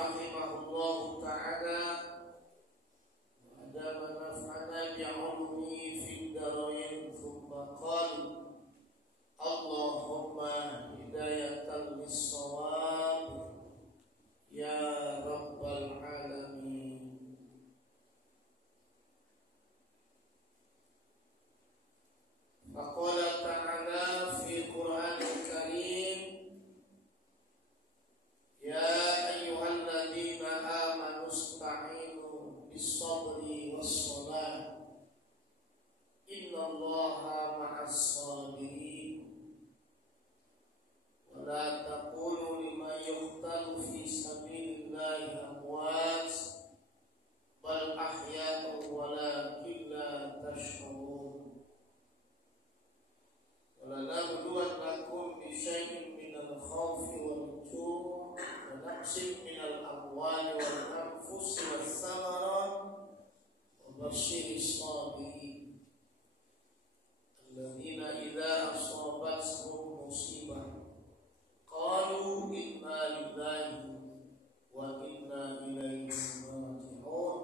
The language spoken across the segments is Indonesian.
rahimahullahu ta'ala wa adama naf'ana bi'ulumi fid darain thumma qala Allahumma hidayatan lis-shawab ya rabbal alamin. Faqala ta'ala fi Qur'anil Karim ya ayyuhalladzina amanu ista'inu bis-sabri was-salah innallaha ma'as-sabirin wa la taqulu liman yuqtalu fi sabilillahi amwat bal ahya'un walakin la tash'urun. Wa lanabluwannakum bi syai'in minal khawfi wal ju' wa naqsin minal amwali wal anfusi was samarat wa basyiris sabirin alladzina idza asabathum musibah qalu inna lillahi wa inna ilaihi raji'un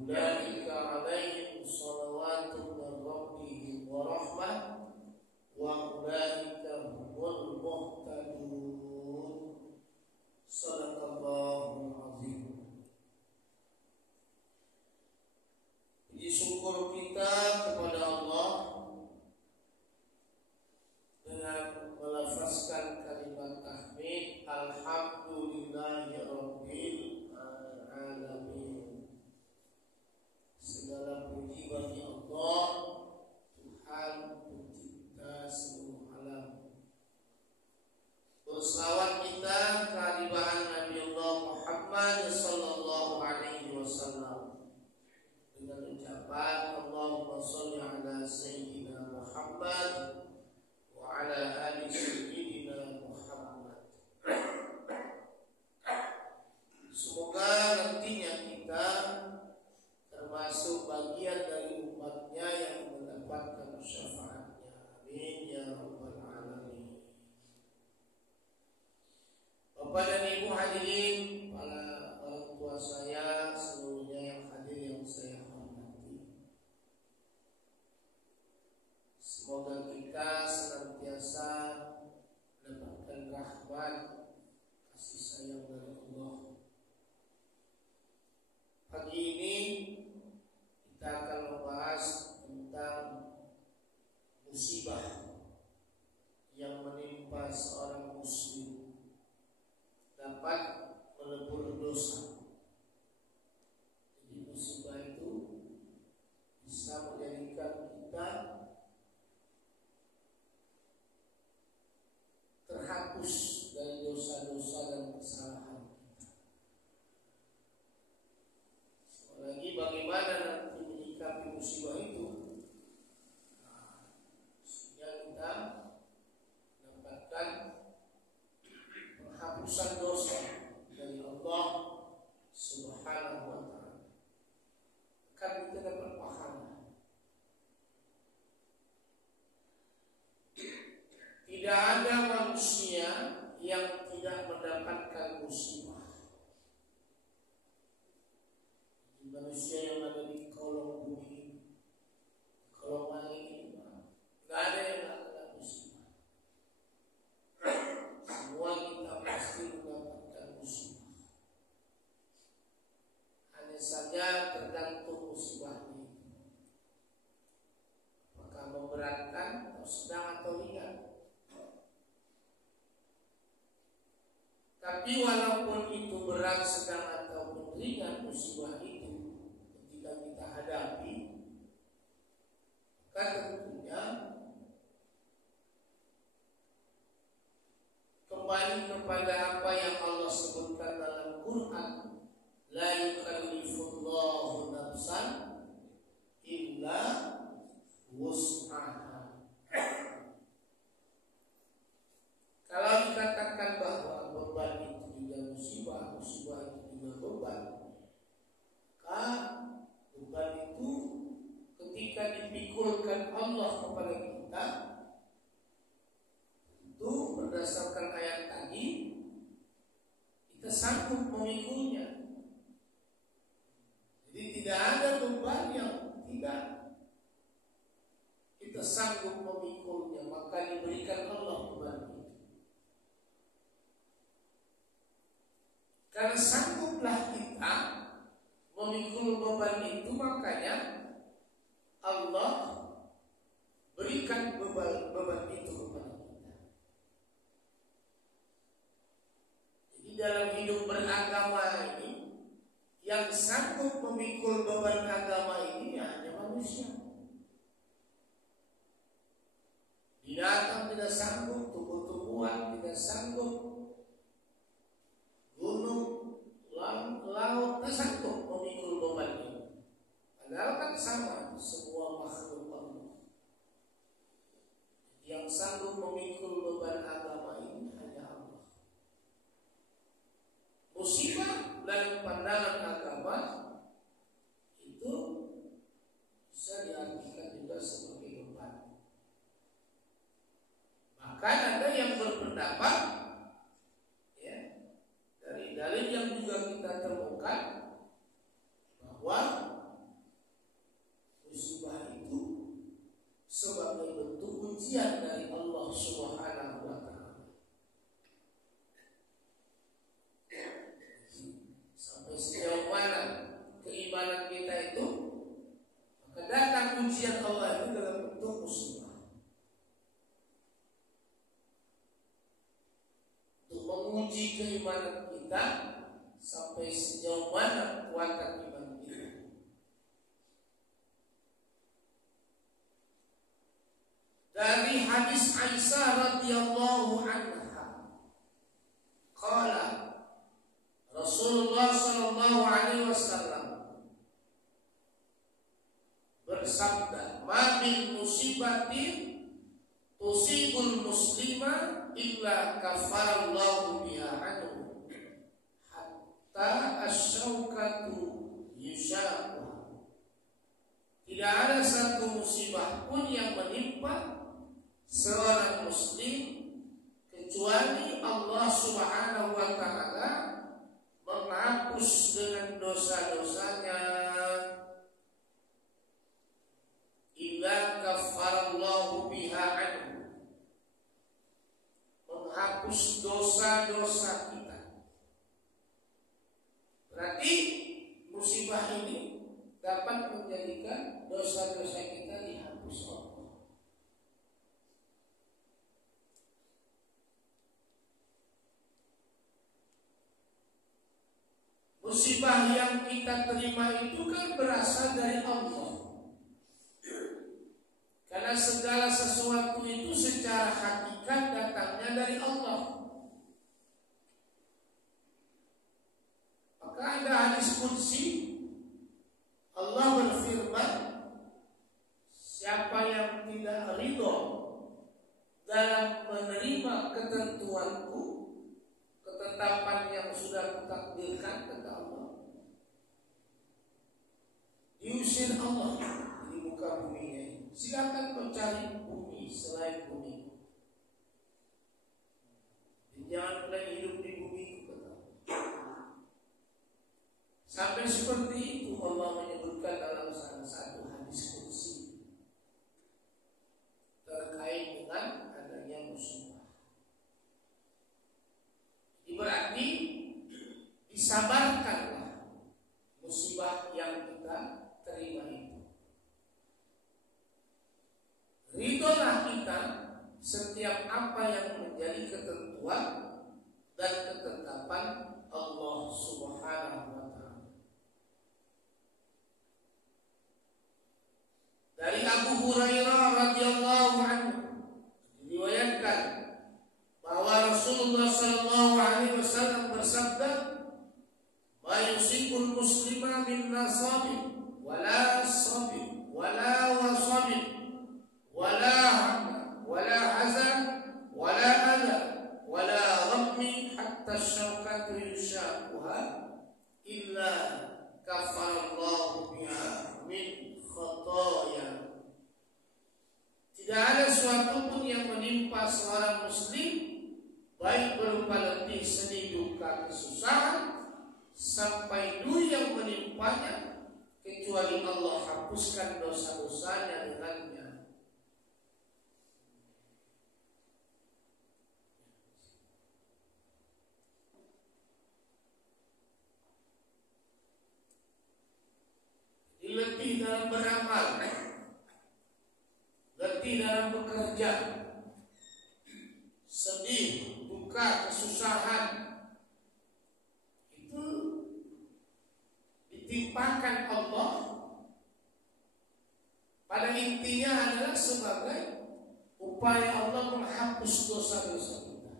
ulaika 'alaihim shalawatun min rabbihim wa rahmah wa ulaika humul muhtadun. Shadaqallahul azim. Puji syukur kita kepada Allah dengan melafazkan kalimat tahmid alhamdulillahi rabbil alamin. Segala puji bagi Allah, Tuhan pencipta seluruh alam. Berselawat kita kehadiran Nabi Allah Muhammad sallallahu alaihi wasallam dengan ucapan Allahumma shalli ala sayyidina Muhammad wa ala ali sayyidina Muhammad. Semoga nantinya kita termasuk bagian dari umatnya yang mendapatkan syafaatnya. Amin ya rabbal alamin. Bapak dan Ibu hadirin, para orang tua saya, seluruhnya yang hadir yang saya hormati. Semoga kita senantiasa mendapatkan rahmat kasih sayang dari Allah. Pagi ini kita akan membahas tentang musibah yang menimpa seorang muslim dapat melebur dosa. Jadi musibah itu bisa menjadikan kita terhapus dari dosa-dosa dan kesalahan kita. Lagi bagaimana nanti menyikapi musibah itu, sehingga kita mendapatkan penghapusan dosa dari Allah Subhanahu wa ta'ala. Akan kita dapat pahala. Tidak ada manusia yang tidak mendapatkan musibah. Manusia yang ada di kolong bumi, kolong langit ini, tidak ada yang tidak kena musibah. Semua kita pasti mendapatkan musibah. Hanya saja tergantung musibahnya itu, apakah memberatkan atau sedang atau ringan. Tapi walaupun itu berat, sedang ataupun ringan musibah itu, ketika kita hadapi, kan tentunya kembali kepada apa yang Allah sebutkan dalam Quran, la yukallifullahu nafsan illa wus'aha. Kalau dikatakan bahwa beban itu juga musibah, musibah itu juga beban, maka beban itu ketika dipikulkan Allah kepada kita, itu berdasarkan ayat tadi, kita sanggup memikulnya. Jadi tidak ada beban yang tidak kita sanggup memikulnya, maka diberikan Allah beban itu. Karena sangguplah kita memikul beban itu, makanya Allah berikan beban itu kepada kita. Jadi dalam hidup beragama ini, yang sanggup memikul beban agama ini hanya manusia. Binatang tidak sanggup, tumbuh-tumbuhan tidak sanggup, gunung, laut tidak sanggup memikul beban ini. Padahal kan sama semua makhluk Allah. Yang sanggup memikul beban agama ini hanya Allah. Musibah dalam pandangan agama itu bisa diartikan juga sebagai beban. Bahkan ada yang berpendapat, ya, dari dalil yang juga kita temukan, bahwa musibah itu sebagai bentuk ujian dari Allah Subhanahu wa Ta'ala. Sampai sejauh mana keimanan kita itu, maka datang ujian Allah itu dalam bentuk musibah. Menguji keimanan kita sampai sejauh mana kekuatan iman kita. Dari hadis Aisyah radhiyallahu anha, qala Rasulullah sallallahu alaihi wasallam bersabda, "Ma min musibatin tusibul muslima illa kafarallahu biha anhu hatta asyaukatu yushaquha." Tidak ada satu musibah pun yang menimpa seorang muslim kecuali Allah Subhanahu wa Ta'ala menghapus dengan dosa-dosanya. Illa kafarallahu biha anhu, menghapus dosa-dosa kita. Berarti musibah ini dapat menjadikan dosa-dosa kita dihapus Allah. Musibah yang kita terima itu kan berasal dari Allah. Karena segala sesuatu itu secara hakikat datangnya dari Allah. Maka ada hadis qudsi, Allah berfirman, siapa yang tidak ridho dalam menerima ketentuanku, ketetapan yang sudah kutakdirkan, kata Allah, diusir Allah di muka bumi ini. Silakan mencari bumi selain bumi. Jangan pernah hidup di bumi, kata. Sampai seperti itu Allah menyebutkan dalam salah satu hadis qudsi terkait dengan adanya musibah. Berarti disabarkanlah musibah yang kita terima itu. Ridholah kita setiap apa yang menjadi ketentuan dan ketetapan Allah Subhanahu wa Ta'ala. Dari Abu Hurairah radhiyallahu anhu diriwayatkan bahwa Rasulullah sallallahu alaihi wasallam bersabda, "Ma yusibul muslima min nasabin wala sabin wala wasabin wala hamma wala hazan wala adha wala ghammi hatta syaukatu yushaquha illa kafarallahu biha min khataya." Tidak ada suatu pun yang menimpa seorang muslim, baik berupa letih, sedih, duka, kesusahan, apa-apanya kecuali Allah hapuskan dosa-dosanya dengannya. Letih dalam beramal, letih dalam bekerja, sedih, duka, kesusahan, itu ditimpakan Allah. Pada intinya adalah sebagai upaya Allah menghapus dosa-dosa kita.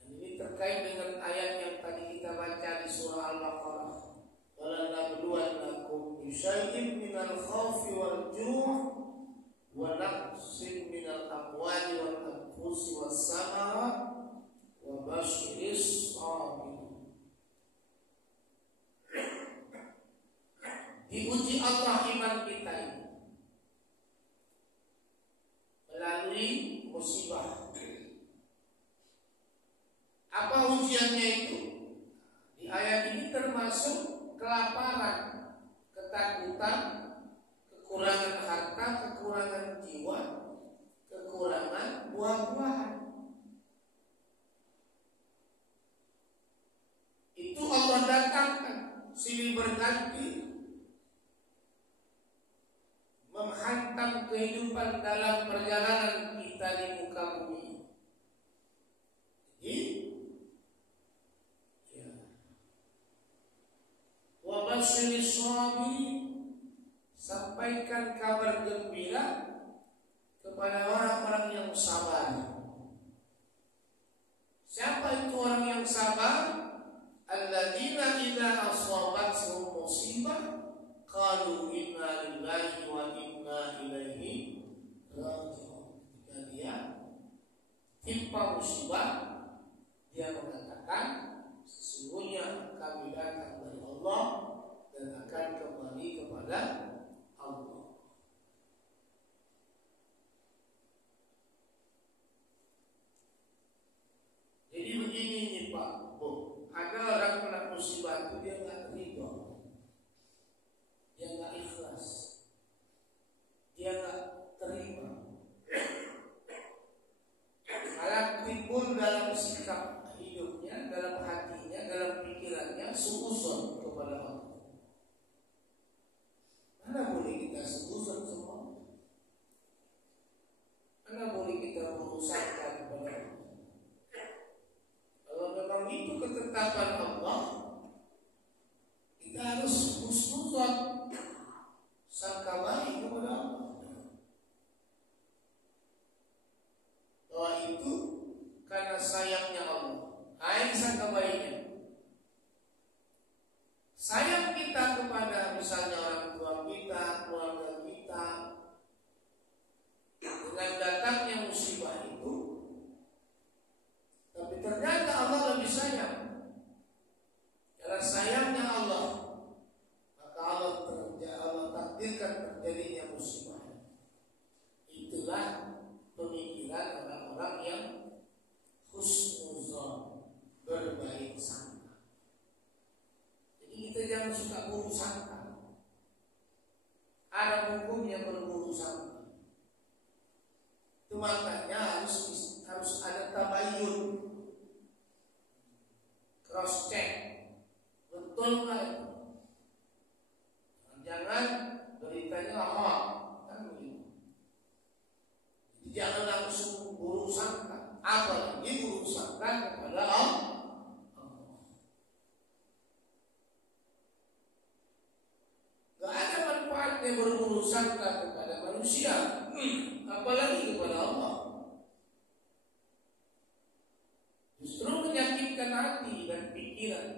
Dan ini terkait dengan ayat yang tadi kita baca di surah Al-Baqarah. وَلَنَبْلُوَنَّكُمْ بِشَيْءٍ مِنَ الْخَوْفِ وَالْجُوعِ وَنَقْصٍ مِنَ الْأَمْوَالِ وَالْأَنْفُسِ وَالثَّمَرَاتِ وَبَشِّرِ الصَّابِرِينَ. Diuji Allah iman kita ini melalui musibah. Apa ujiannya itu? Di ayat ini termasuk kelaparan, ketakutan, kekurangan harta, kekurangan jiwa, kekurangan buah-buahan. Itu Allah datangkan silih berganti menghantam kehidupan dalam perjalanan kita di muka bumi. Jadi wabashiri shabirin, sampaikan kabar gembira kepada orang-orang yang sabar. Siapa itu orang yang sabar? Alladzina idza asabathum musibah qalu inna lillahi wa inna ilaihi raji'un. Ketika dia timpa musibah, dia mengatakan sesungguhnya kami datang dari Allah dan akan kembali kepada Allah. Jadi begini nih Pak, Bu, ada orang kena musibah itu dia nggak ridho, dia nggak ikhlas, dia nggak terima, malah timbul dalam sikap hidupnya, dalam hatinya, dalam pikirannya suuzon kepada Allah. Mana boleh kita suuzon semua? Mana boleh kita merusakkan kepada Allah? Kalau memang itu ketetapan Allah, kita harus husnuzon, sangka baik kepada Allah. Bahwa itu karena sayangnya Allah. Ain sangka baiknya. Sayang kita kepada misalnya orang tua kita, keluarga kita, dengan datangnya musibah itu, tapi ternyata Allah lebih sayang. Karena sayangnya Allah, maka Allah takdirkan terjadinya musibah. Itulah pemikiran orang-orang yang husnuzon, berbaik sangka. Jadi kita jangan suka buruk sangka. Ada hukumnya berburuk sangka. Itu makanya harus ada tabayun, cross check, betul nggak itu? Jangan beritanya hoax, kan begitu. Jangan langsung buruk sangka, apalagi buruk sangka kepada Allah. Gak ada manfaatnya berburuk sangka kepada manusia, apalagi kepada Allah. Justru menyakitkan hati dan pikiran,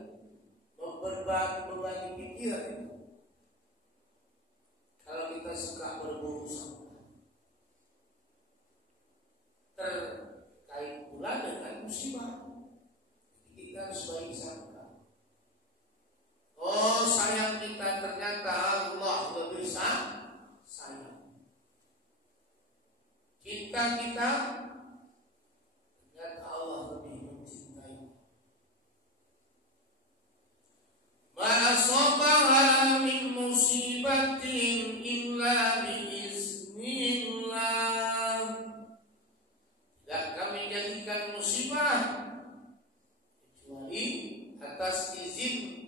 berbagi pikiran itu. Kalau kita suka berburuk sangka, terkait pula dengan musibah, kita harus baik sangka. Oh, sayang kita, ternyata Allah lebih sayang. Cinta kita, ternyata Allah lebih mencintai.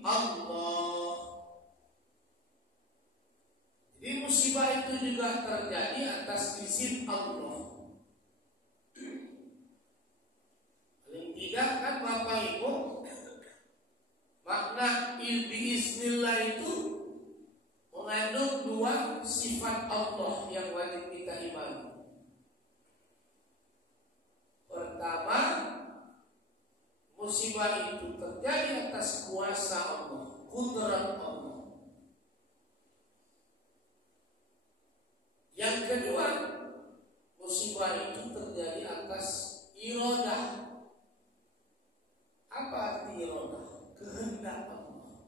Allah. Jadi musibah itu juga terjadi atas izin Allah. Paling tidak kan Bapak Ibu, makna biiznillah itu mengandung dua sifat Allah yang wajib kita imani. Pertama, musibah itu terjadi atas kuasa Allah, kudrat Allah. Yang kedua, musibah itu terjadi atas iradah. Apa arti iradah? Kehendak Allah.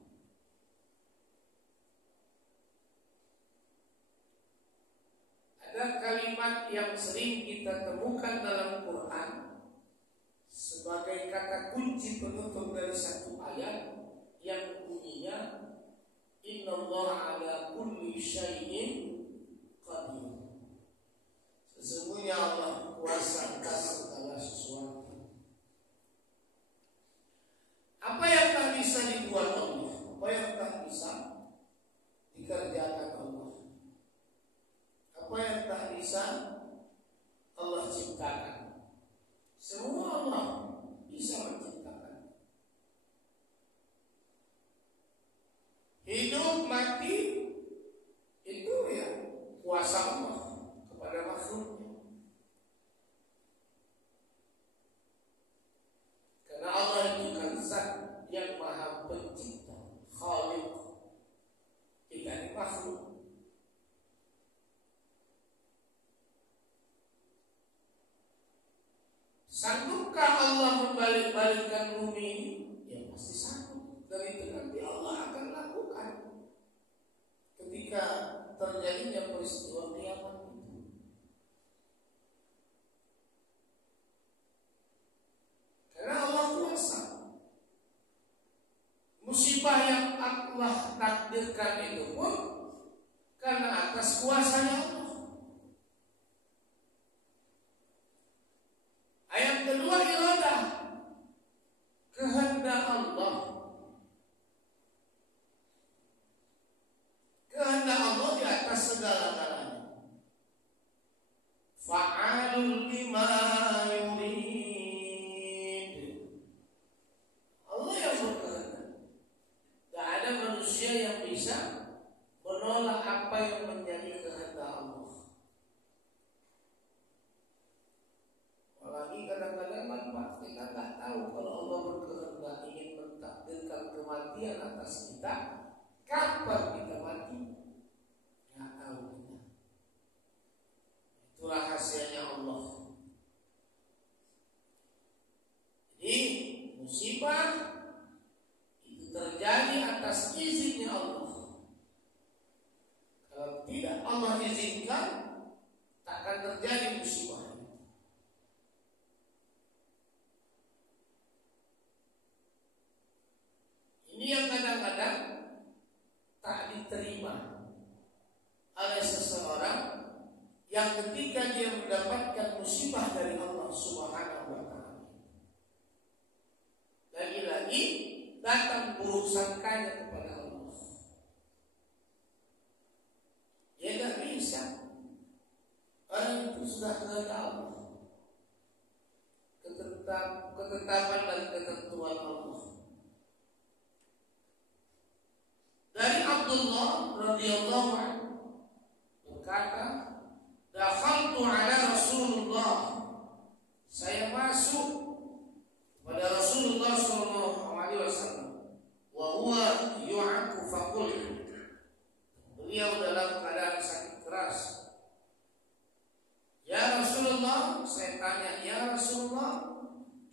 Ada kalimat yang sering kita temukan dalam Quran sebagai kata kunci penutup dari satu ayat yang bunyinya Innallaha ala kulli syai'in qadir. Sesungguhnya Allah kuasa atas segala sesuatu. Apa yang tak bisa dibuat Allah, apa yang tak bisa dikerjakan Allah, apa yang tak bisa Allah ciptakan, semua Allah bisa menciptakan. Hidup mati itu ya kuasa Allah kepada makhluknya. Karena Allah itu kan zat yang maha pencipta, khaliq, tidak makhluk. Sanggupkah Allah membalik-balikkan bumi ini? Ya pasti sanggup. Dan itu nanti Allah akan lakukan ketika terjadinya peristiwa kiamat itu. Karena Allah kuasa. Musibah yang Allah takdirkan itu pun karena atas kuasanya Allah. Ayat kedua iradah, kehendak Allah. Kehendak Allah di atas segala-galanya. Fa'alul lima yurid. Allah yang berkehendak. Tidak ada manusia yang bisa menolak apa yang menjadi kehendak Allah. Apalagi kadang-kadang Pak, kita nggak tahu kalau Allah berkehendak ingin mentakdirkan kematian atas kita, kapan kita mati? Nggak tahu kita. Itu rahasianya Allah. Jadi musibah itu terjadi atas izinnya Allah. Kalau tidak Allah izinkan, tak akan terjadi musibah. Ini yang kadang-kadang tak diterima oleh seseorang yang ketika dia mendapatkan musibah dari Allah Subhanahu wa ta'ala, lagi-lagi datang buruk sangkanya kepada Allah. Dia tidak bisa. Orang itu sudah kehendak Allah, ketetapan dan ketentuan Allah. Dari Abdullah radhiyallahu anhu berkata, "Dakhaltu ala Rasulullah." Saya masuk pada Rasulullah sallallahu alaihi wasallam. Wa huwa yu'aku faqul. Beliau dalam keadaan sakit keras. Ya Rasulullah, saya tanya, "Ya Rasulullah,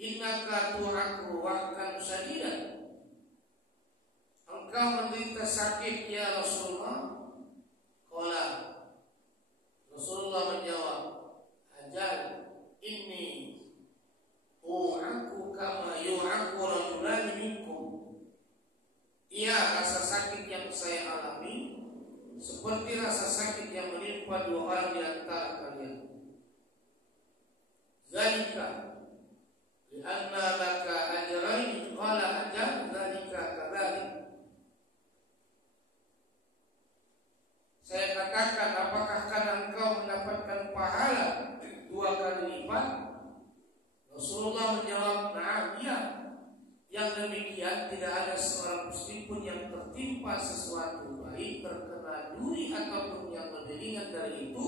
innaka tu'aku wa'kan syadidan." Engkau menderita sakit ya Rasulullah. Qala, Rasulullah menjawab, ajal inni u'aku kama yu'aku rajulan minkum. Iya, rasa sakit yang saya alami seperti rasa sakit yang menimpa dua orang di antara kalian. Zalika li'anna laka ajrain. Qala ajal zalika kadzalik. ya, yang demikian tidak ada seorang muslim pun yang tertimpa sesuatu baik terkena duri ataupun yang lebih ringan dari itu,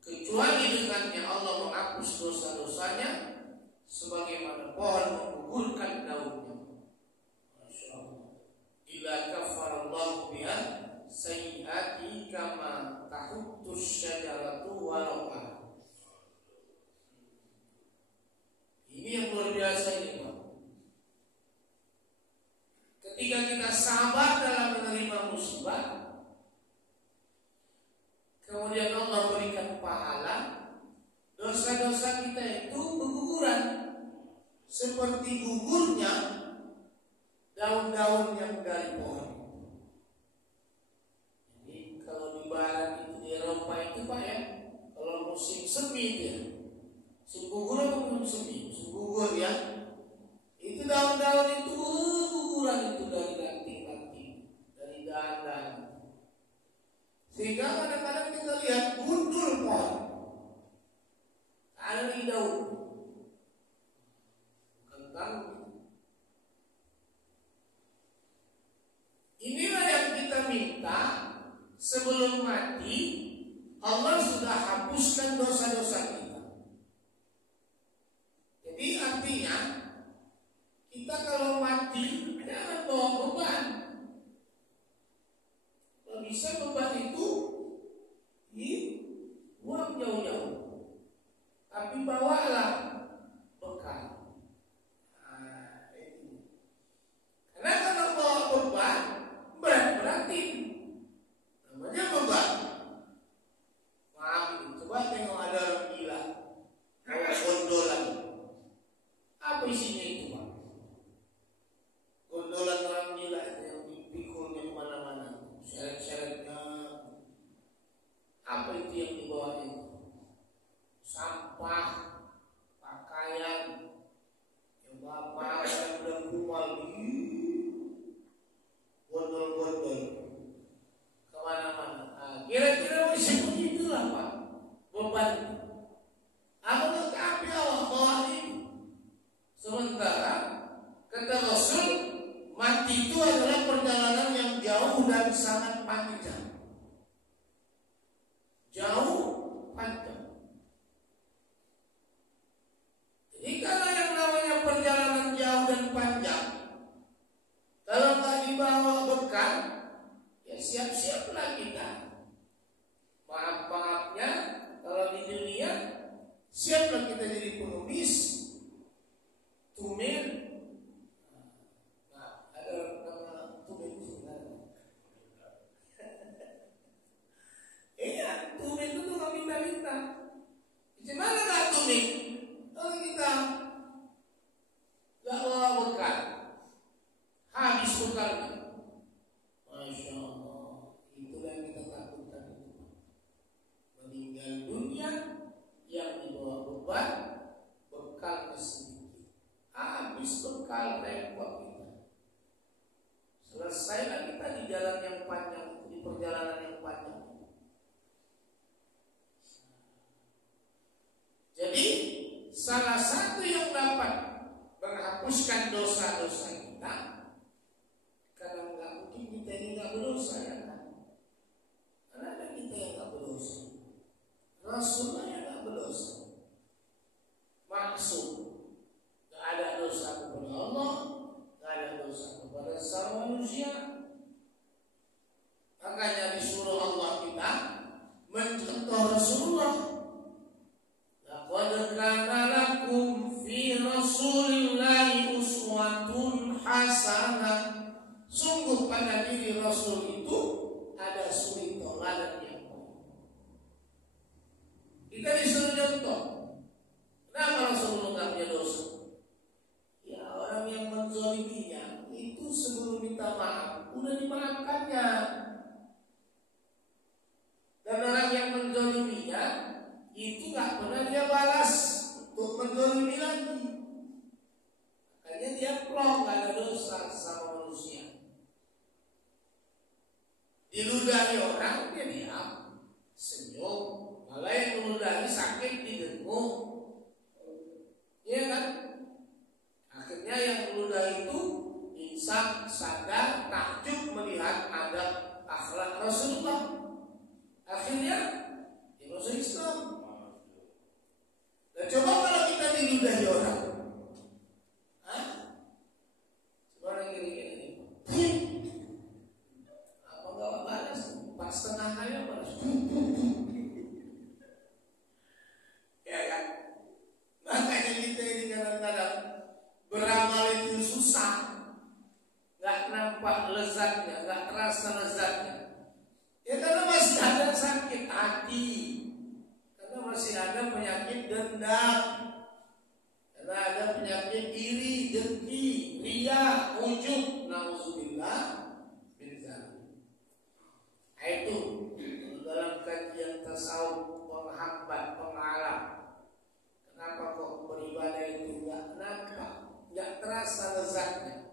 kecuali dengannya Allah menghapus dosa-dosanya sebagaimana pohon menggugurkan daunnya. Masya Allah. Ila kafarallahu biha sayyiati kama tahuttus syajaratu waraqah. Ini yang luar biasa ini, Pak. Ketika kita sabar dalam menerima musibah, kemudian Allah berikan pahala, dosa-dosa kita itu berguguran seperti gugurnya daun-daun yang dari pohon. Jadi kalau di barat itu, di Eropa itu Pak ya, kalau musim semi dia, musim gugur apa musim semi? Musim gugur ya, itu daun-daun itu guguran itu dari ranting-ranting, dari dahan-dahan. Sehingga kadang-kadang kita lihat muncul pohon dari daun, bukan daun. Inilah yang kita minta sebelum mati. Allah sudah hapuskan dosa-dosa kita. Jadi artinya kita kalau mati jangan bawa beban. Kalau bisa beban itu dibuang jauh-jauh, tapi bawalah bekal. Nah, itu. Karena kalau bawa beban berat-beratin, namanya beban. Maaf, coba tengok ada orang gila bawa gondolan. Apa isinya itu, Pak? Gondolan orang gila itu yang dipikulnya kemana-mana, seret-seretnya. Apa itu yang dibawa itu? Sampah, pakaian, yang bapak yang udah kumal, gondol-gondol kemana-mana. Nah, kira-kira masih begitulah Pak beban. Aku lengkapi awak bawa ini. Sementara kata Rasul, mati itu adalah perjalanan yang jauh dan sangat panjang. Jauh, panjang. Jadi kalau yang namanya perjalanan jauh dan panjang, kalau nggak dibawa bekal, ya siap-siaplah kita. Maaf-maafnya, kalau di dunia, siaplah kita jadi pengemis, tumen. Nah, ada nama tumen sebenarnya. Iya, tumen itu nggak minta-minta. Gimana nggak tumen? Kalau kita nggak bawa bekal, habis bekalnya. Masya Allah, itulah yang kita takutkan itu. Meninggal dunia yang dibawa beban, bekal sedikit. Habis bekal repot kita. Selesailah kita di jalan yang panjang, di perjalanan yang panjang. Jadi salah satu yang dapat menghapuskan dosa-dosa kita, karena nggak mungkin kita ini nggak berdosa ya kan? Karena ada kita yang nggak berdosa, Rasulullah yang nggak berdosa, maksud nggak ada dosa kepada Allah, nggak ada dosa kepada sama manusia. Makanya disuruh Allah kita mencontoh Rasulullah. Laqad kana lakum fi Rasulillahi uswatun hasanah. Sungguh pada diri Rasul itu ada suri teladan yang baik. Kita disuruh contoh. Kenapa Rasulullah nggak punya dosa? Ya orang yang menzaliminya itu sebelum minta maaf udah dimaafkannya. Dan orang yang menzaliminya itu nggak pernah dia balas untuk menzalimi lagi. Makanya dia plong, nggak ada dosa sama manusia. Diludahi orang dia diam, senyum. Malah yang meludahi sakit didengung, iya kan? Akhirnya sadar, takjub melihat adab akhlak Rasulullah. Akhirnya dia masuk Islam. Nah, coba kalau kita diludahi orang, seorang gini-gini, apa gak balas? 4,5 kali balas. Ya kan? Makanya kita ini kadang-kadang beramal itu susah, nggak nampak lezatnya, nggak terasa lezatnya. Ya karena masih ada sakit hati, karena masih ada penyakit dendam, karena ada penyakit iri, dengki, riya, ujub, nauzubillah min dzalik. Itu dalam kajian tasawuf penghambat, pengalam. Kenapa kok beribadah itu nggak nampak, nggak terasa lezatnya?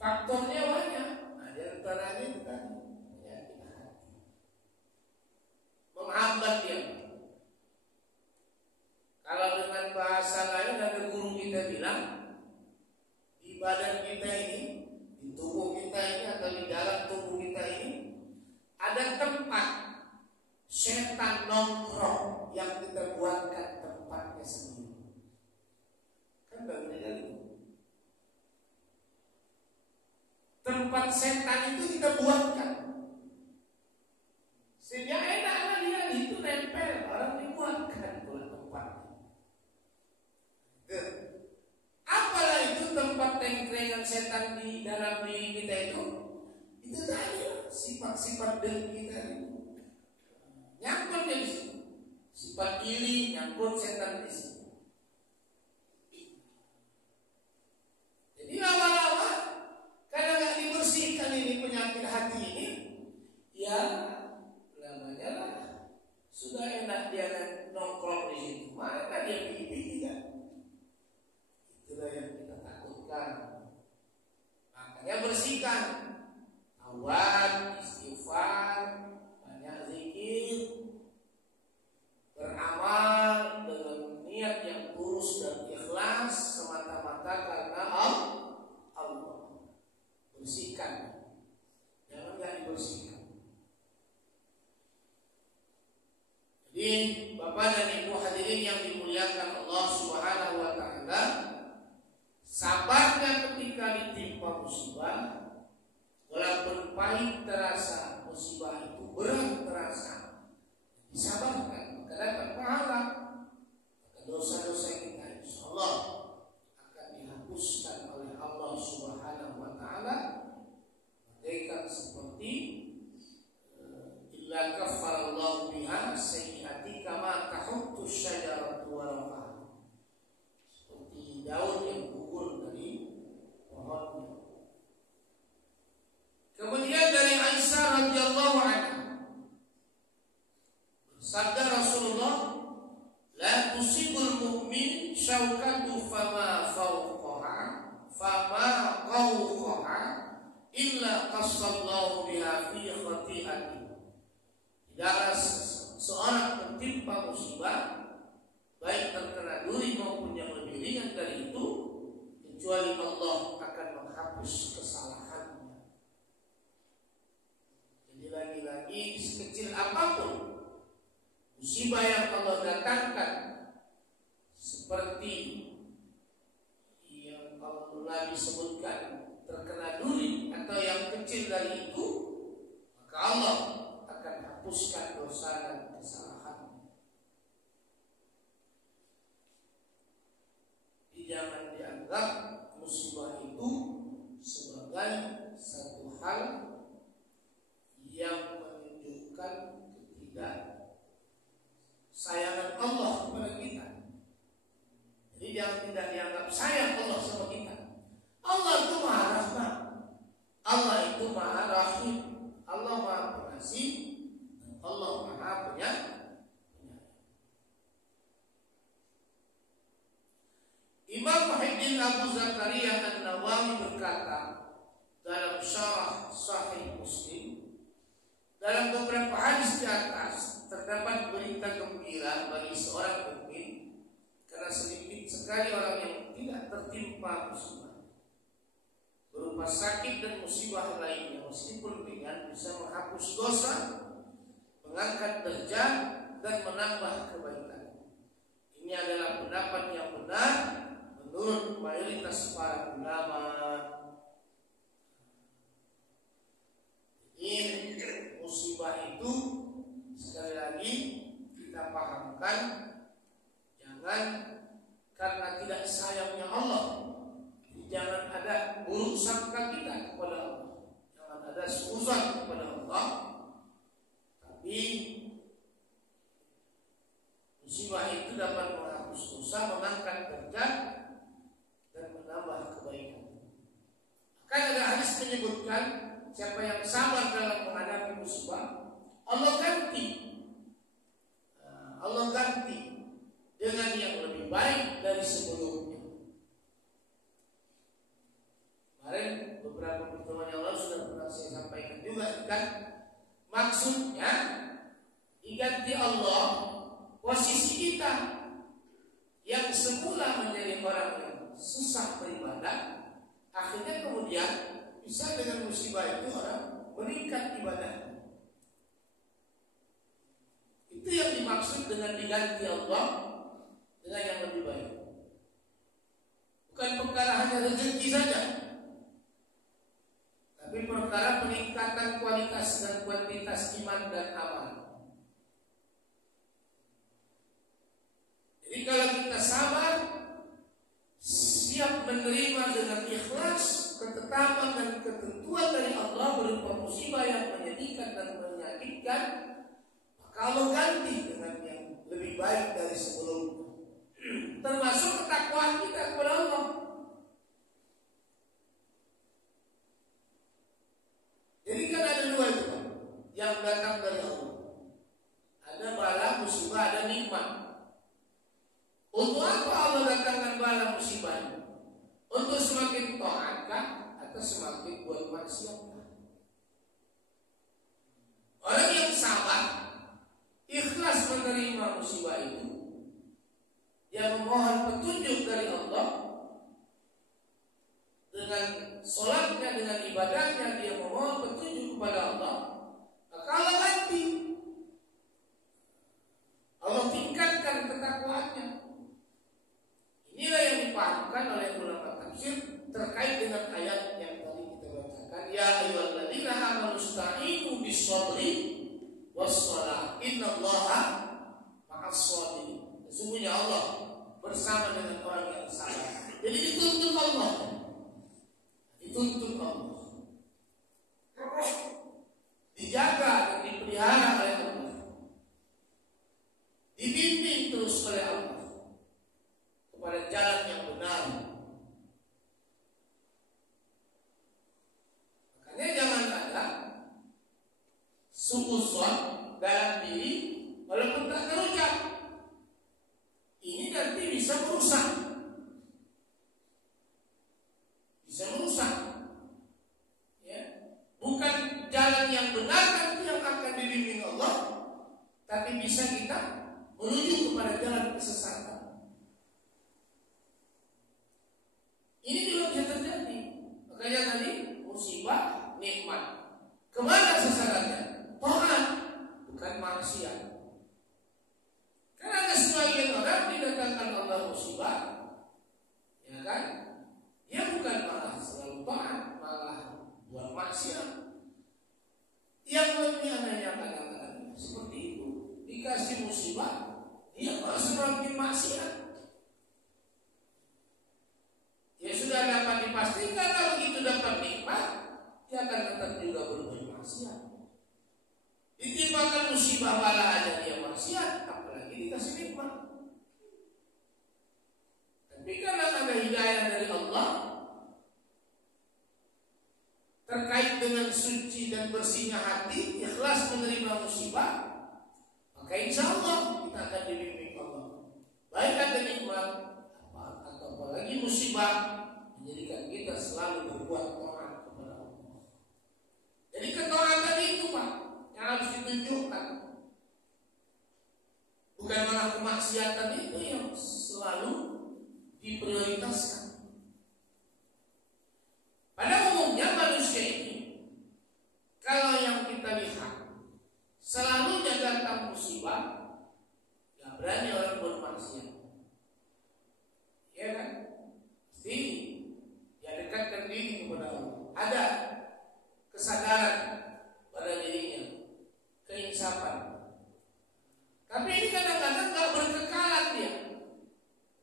Faktornya banyak. Nah, di antaranya itu kan penyakit hati, menghambat dia. Kalau dengan bahasa lain ada guru kita bilang, di badan kita ini, di tubuh kita ini atau di dalam tubuh kita ini ada tempat setan nongkrong yang kita buatkan tempatnya sendiri. Kan bagian itu. Tempat setan itu kita buatkan, sehingga enaklah dia itu nempel, orang dibuatkan pula tempatnya. Apalah itu tempat tengkrengan setan di dalam diri kita itu tadi sifat-sifat dengki tadi. Nyangkut di situ. Sifat iri nyangkut setan di situ. Jadi lama-lama karena nggak dibersihkan ini penyakit hati ini, ya namanya lah sudah enak dia nongkrong di situ. Mana dia pilih kan? Itulah yang kita takutkan. Makanya bersihkan, taubat, istighfar, banyak zikir, beramal dengan niat yang tulus dan ikhlas semata-mata karena Allah. Bersihkan, jangan nggak dibersihkan. Jadi Bapak dan Ibu hadirin yang dimuliakan Allah Subhanahu wa Ta'ala, sabarnya ketika ditimpa musibah, walaupun pahit terasa, musibah itu berat terasa, disabarkan, maka dapat pahala. Maka dosa-dosa kita insya Allah akan dihapuskan oleh Allah Subhanahu wa Ta'ala, bagaikan seperti illa kaffarallahu biha sayyi'ati kama tahuttu syajaratu waraqaha, seperti daun yang gugur dari pohonnya. Kemudian dari Aisyah radhiyallahu anha, sabda Rasulullah, la tusibul mu'min syaukatu fama fawqaha fama qawqaha illa qassallahu biha fi khati'ati. Tidaklah seorang tertimpa musibah, baik terkena duri maupun yang lebih ringan dari itu, kecuali Allah akan menghapus kesalahannya. Jadi lagi-lagi sekecil apapun musibah yang Allah datangkan, seperti yang Allah disebutkan terkena duri atau yang kecil dari itu, maka Allah akan hapuskan dosa dan kesalahan. Jangan dianggap musibah itu sebagai satu hal yang menunjukkan ketidaksayangan Allah kepada kita. Jadi jangan tidak dianggap sayang Allah sama kita. Allah itu Maha Rahman, Allah itu Maha Rahim, Allah Maha Pengasih, Allah Maha Penyayang. Imam Muhyiddin Abu Zakaria An-Nawawi berkata dalam syarah Sahih Muslim, dalam beberapa hadis di atas terdapat berita gembira bagi seorang mukmin, karena sedikit sekali orang yang tidak tertimpa musibah. berupa sakit dan musibah lainnya meskipun ringan bisa menghapus dosa, mengangkat derajat dan menambah kebaikan. Ini adalah pendapat yang benar menurut mayoritas para ulama. Ini musibah itu sekali lagi kita pahamkan, jangan karena tidak sayangnya Allah, jangan ada buruk sangka kita kepada Allah, jangan ada suuzon kepada Allah, tapi musibah itu dapat menghapus dosa, mengangkat derajat dan menambah kebaikan. Akan ada hadis menyebutkan siapa yang sabar dalam menghadapi musibah, Allah ganti dengan yang lebih baik dari sebelumnya. Kemarin beberapa pertemuan yang lalu sudah pernah saya sampaikan juga kan, maksudnya diganti Allah posisi kita yang semula menjadi orang yang susah beribadah, akhirnya kemudian bisa dengan musibah itu orang meningkat ibadahnya. Itu yang dimaksud dengan diganti Allah dengan yang lebih baik. Bukan perkara hanya rezeki saja, tapi perkara peningkatan kualitas dan kuantitas iman dan amal. Jadi kalau kita sabar, siap menerima dengan ikhlas ketetapan dan ketentuan dari Allah berupa musibah yang menyedihkan dan menyakitkan, kalau ganti dengan yang lebih baik dari sebelumnya, termasuk ketakwaan kita kepada Allah. Jadi kan ada dua itu yang datang dari Allah. Ada bala musibah, ada nikmat. Untuk apa Allah datangkan bala musibah? Untuk semakin taatkah atau semakin buat maksiat? Orang yang sabar, ikhlas menerima musibah itu, dia memohon petunjuk dari Allah, dengan sholatnya, dengan ibadahnya dia memohon petunjuk kepada Allah, maka Allah ganti, Allah tingkatkan ketakwaannya. Inilah yang dipahamkan oleh ulama tafsir terkait dengan ayat yang tadi kita bacakan, ya ayyuhalladzina amanu ista'inu bis-sabri was-shalah innallaha ma'as-sabirin. Sesungguhnya Allah bersama dengan orang yang sabar. Jadi dituntut Allah, dijaga dan dipelihara oleh Allah, dibimbing terus oleh Allah kepada jalan yang benar. Makanya jangan ada suuzon dalam diri walaupun tak terucap. Ini nanti bisa merusak, ya. Bukan jalan yang benar nanti yang akan dibimbing Allah, tapi bisa kita menuju kepada jalan kesesatan. Ini juga bisa terjadi. Makanya tadi musibah, nikmat. Kemana sasarannya? Taat, bukan maksiat. Karena ada sebagian orang didatangkan Allah musibah, ya kan? Dia bukan malah selalu taat, malah buat maksiat. Yang lebih anehnya kadang-kadang seperti itu, dikasih musibah, dia malah semakin maksiat. Ya sudah dapat dipastikan kalau itu dapat nikmat, dia akan tetap juga berbuat maksiat. Ditimpakan musibah bala aja dia maksiat, apalagi dikasih nikmat. Tapi karena ada hidayah dari Allah terkait dengan suci dan bersihnya hati, ikhlas menerima musibah, maka insya Allah kita akan dibimbing Allah. Baik ada nikmat atau apalagi musibah, menjadikan kita selalu berbuat taat kepada Allah. Jadi ketaatan itu Pak yang harus ditunjukkan, bukan malah kemaksiatan itu yang selalu diprioritaskan. Pada umumnya diri kepada Allah. Ada kesadaran pada dirinya, keinsapan. Tapi ini kadang-kadang nggak berkekalan dia,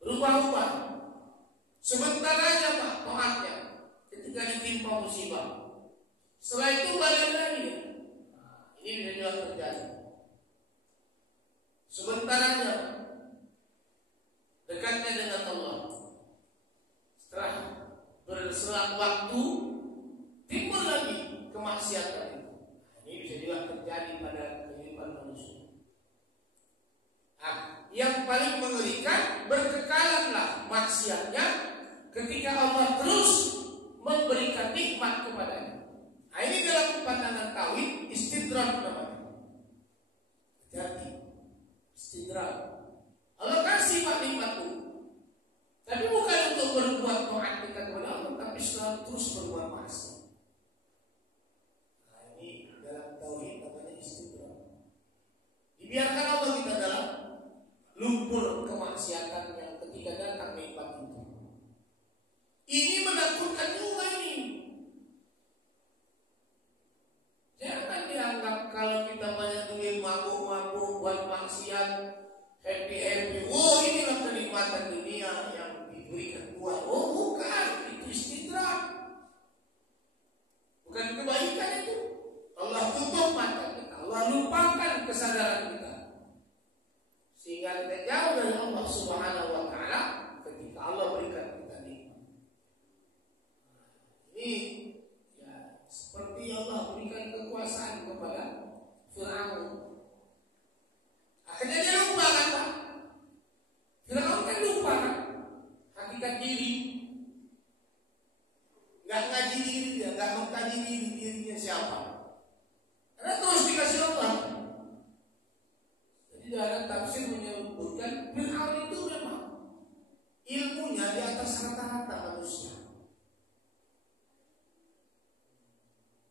berubah-ubah. Sebentar aja Pak taatnya ketika ditimpa musibah. Setelah itu balik lagi dia. Ini bisa juga terjadi. Sebentar aja dekatnya dengan Allah. Setelah berselang waktu timbul lagi kemaksiatan itu. Ini bisa juga terjadi pada kehidupan manusia. Nah, yang paling mengerikan berkekalanlah maksiatnya ketika Allah terus memberikan nikmat kepadanya. Nah, ini dalam pandangan tauhid istidraj namanya. Jadi istidraj. Allah kasih Pak nikmatku, tapi bukan untuk berbuat taat dekat kepada Allah, tapi selalu terus berbuat maksiat. Nah, ini dalam tauhid namanya istidraj. Dibiarkan Allah kita dalam lumpur kemaksiatan yang ketika datang nikmat itu. Ini menakutkan juga ini. Jangan dianggap kalau kita banyak duit mabuk-mabuk buat maksiat happy-happy. Oh, inilah kenikmatan dunia yang diberikan Tuhan. Oh, bukan, itu istidraj. Bukan kebaikan itu. Allah tutup mata kita, Allah lupakan kesadaran kita, sehingga kita jauh dari Allah Subhanahu wa taala ketika Allah berikan kita nikmat. Ini ya seperti Allah berikan kekuasaan kepada Firaun. Akhirnya dia lupa kan Pak? Firaun kan lupa kan hakikat diri, nggak ngaji diri dia, nggak mengkaji dirinya siapa. Karena terus dikasih Allah. Jadi dalam tafsir menyebutkan Firaun itu memang ilmunya di atas rata-rata manusia.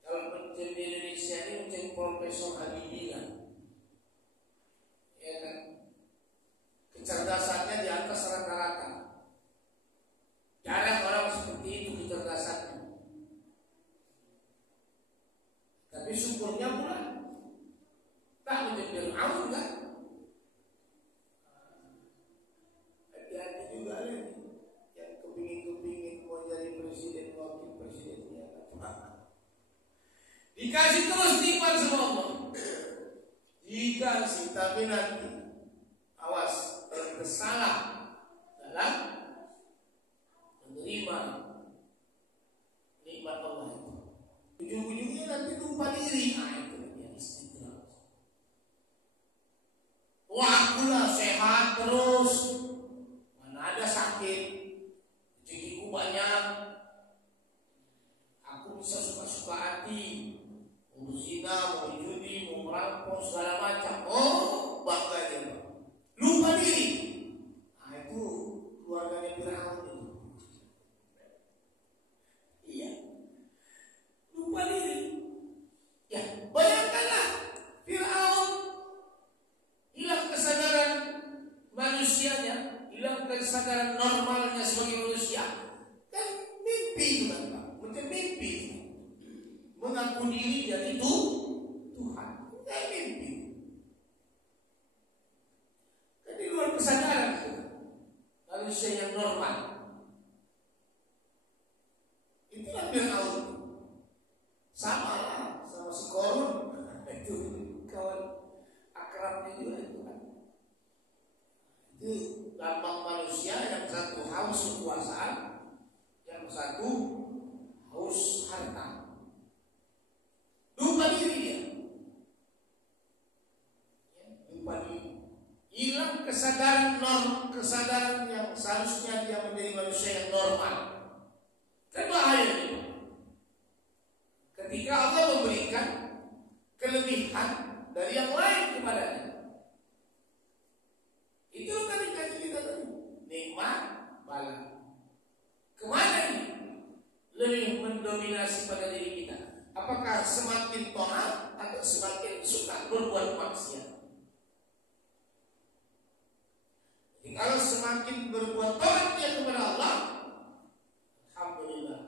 Kalau di Indonesia ini mungkin Profesor Habibie kan, ya kan, kecerdasannya di atas rata-rata. Jarang orang seperti itu kecerdasannya. Tapi syukurnya pula tak menjadi Firaun kan. Hati-hati juga nih yang kepingin mau jadi presiden, wakil presidennya. Dikasih terus nikmat sama Allah. Dikasih, tapi nanti awas bersalah dalam menerima nikmat Allah itu. Ujung-ujungnya nanti lupa diri. Nah, itu yang istidraj. Wah, akulah sehat terus, mana ada sakit, rezekiku banyak, aku bisa suka-suka hati, mau zina, mau judi, mau merampok segala macam. Oh, bangga dia, lupa diri. Nah, itu keluarganya Firaun itu. Iya, lupa diri. Ya, bayangkanlah Firaun hilang kesadaran manusianya, hilang kesadaran normalnya sebagai manusia. Kan mimpi juga Pak, macam mimpi. Mengaku diri jadi Tuhan, kan mimpi. Kan di luar kesadaran itu manusia yang normal. Itulah Firaun. Sama lah, sama si Korun. Itu kawan akrabnya juga itu kan. Itu lambang manusia, yang satu haus kekuasaan, yang satu haus harta. Lupa diri dia. Lupa diri. Hilang kesadaran yang seharusnya dia menjadi manusia yang normal. Kan bahaya itu. Ketika Allah memberikan kelebihan dari yang lain kepadanya. Itu tadi kita tadi. Nikmat, bala. Kemana ini? Lebih mendominasi pada diri kita. Apakah semakin taat atau semakin suka berbuat maksiat? Jadi kalau semakin berbuat taat kepada Allah, alhamdulillah,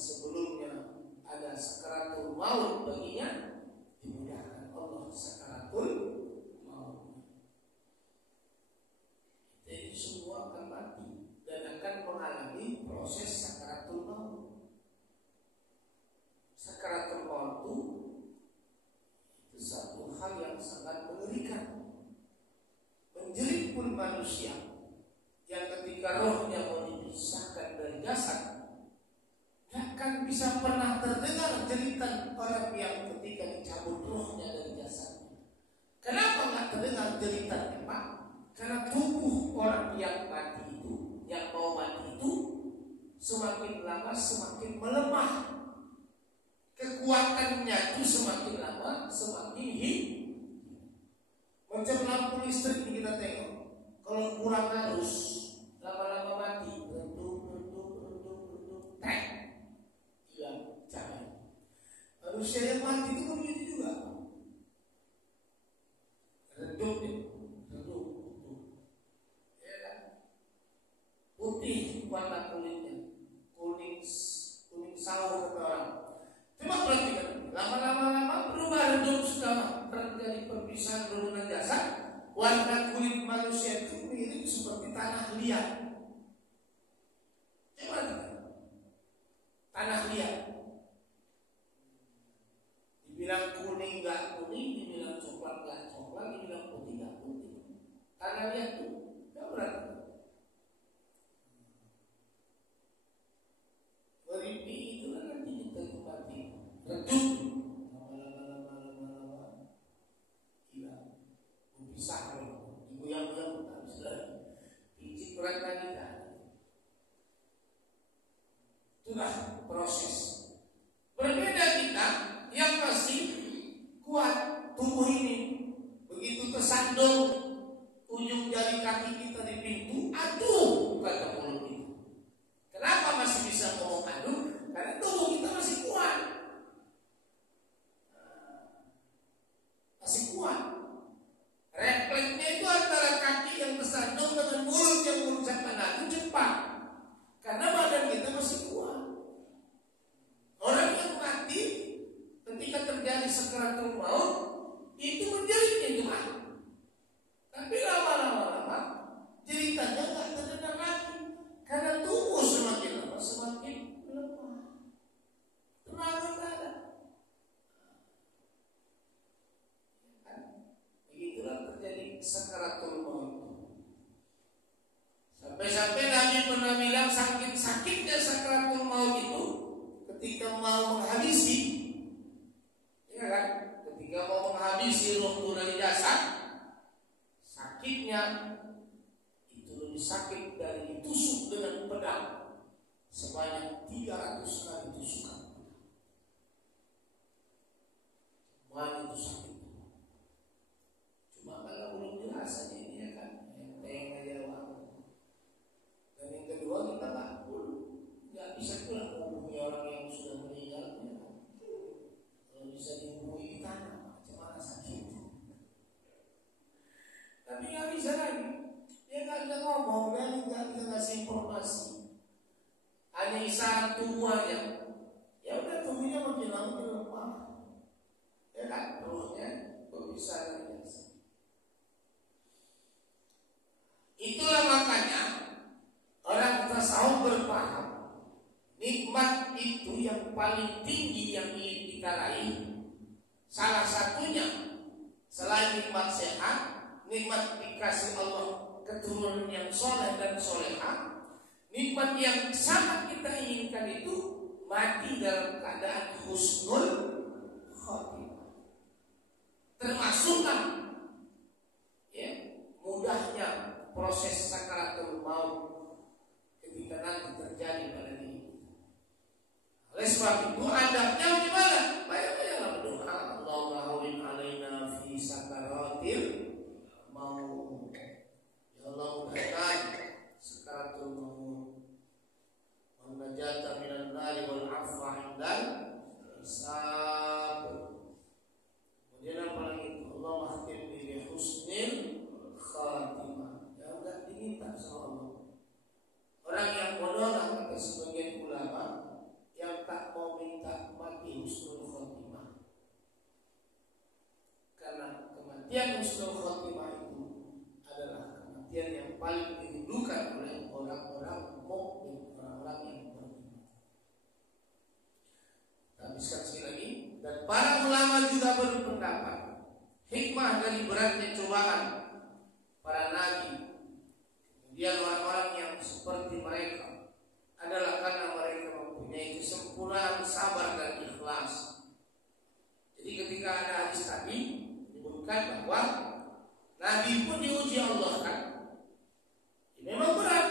sebelumnya ada sakaratul maut baginya, dimudahkan Allah sakaratul maut. Jadi semua akan mati dan akan mengalami proses sakaratul maut. Sakaratul maut itu satu hal yang sangat mengerikan, menjerit pun manusia yang ketika rohnya mau dipisahkan dari jasad, takkan bisa pernah terdengar jeritan orang yang ketika dicabut rohnya dari jasadnya. Kenapa nggak terdengar jeritannya, Pak? Karena tubuh orang yang mati itu, yang mau mati itu, semakin lama semakin melemah. Kekuatannya itu semakin lama semakin hidup. Macam lampu listrik ini kita tengok, kalau kurang arus lama-lama mati, redup, hilang cahaya. Manusia yang mati itu begitu juga, redup, ya kan? Putih warna kulitnya, kuning sawo kata orang. Coba perhatikan, lama-lama berubah redup, sudah terjadi perpisahan dengan jasad. Warna kulit manusia itu mirip seperti tanah liat. Coba tanah liat, dibilang kuning nggak kuning, dibilang coklat nggak coklat, dibilang putih nggak putih. Tanah liat tuh, nggak berarti. Beripi itu kan nanti kita kembali redup, lama-lama hilang, berpisah, digoyang-goyang, tak bisa lagi, pijit berat lagi kan. Itulah proses. Berbeda kita yang masih kuat tubuh ini, begitu tersandung ujung jari kaki kita di pintu, aduh kata mulut kita. Kenapa masih bisa ngomong aduh? Karena tubuh kita masih kuat, masih kuat. Refleksnya itu antara kaki yang tersandung dengan mulut yang mengucapkan aduh cepat, karena badan kita masih kuat. Orang yang mati ketika terjadi sakaratul maut itu menjeritnya cuma, tapi lama-lama jeritanya nggak terdengar lagi karena tubuh semakin lama semakin lemah, tenaga nggak ada. Begitulah terjadi sakaratul maut. Sampai-sampai Nabi pernah bilang sakit-sakitnya sakaratul maut itu ketika mau menghabisi, ya kan? Ketika mau menghabisi roh dari jasad, sakitnya itu lebih sakit dari ditusuk dengan pedang sebanyak 300 kali tusukan. Wah, itu sakit. Cuma kalau belum jelas aja ini, ya kan, enteng aja waktu. Dan yang kedua, kita nggak bisa pula menghubungi orang yang sudah meninggal. Kalau bisa dihubungi di tanah, macam mana sakit. Tapi nggak bisa lagi. Dia nggak bisa ngomong, dan nggak bisa ngasih informasi. Hanya isyarat tubuh aja. Ya udah, tubuhnya makin lama makin lemah. Ya kan, rohnya berpisah dari jasad. Itulah makanya orang tasawuf berpaham nikmat itu yang paling tinggi yang ingin kita raih. Salah satunya selain nikmat sehat, nikmat dikasih Allah keturunan yang soleh dan soleha, nikmat yang sangat kita inginkan itu mati dalam keadaan husnul khotimah. Termasuklah ya, mudahnya proses sakaratul maut ketika nanti terjadi pada diri. Oleh sebab itu adabnya gimana? Banyak-banyaklah berdoa. Allahumma hawwin alaina fi sakaratil maut. Ya Allah, mudahkan sakaratul maut. Wa najata minan nari wal afwa indal hisab. Kemudian apa lagi? Allah mahtim bi husnil khatimah. Ya enggak diminta sama Allah. Orang yang bodoh lah kata sebagian ulama, yang tak mau minta mati husnul khotimah. Karena kematian husnul khotimah itu adalah kematian yang paling dirindukan oleh orang-orang mukmin, orang-orang yang beriman. Habiskan sekali lagi. Dan para ulama juga berpendapat hikmah dari beratnya cobaan para nabi, kemudian orang-orang yang seperti mereka adalah karena mereka mempunyai kesempurnaan sabar dan ikhlas. Jadi ketika ada hadis tadi menyebutkan bahwa nabi pun diuji Allah kan, memang berat.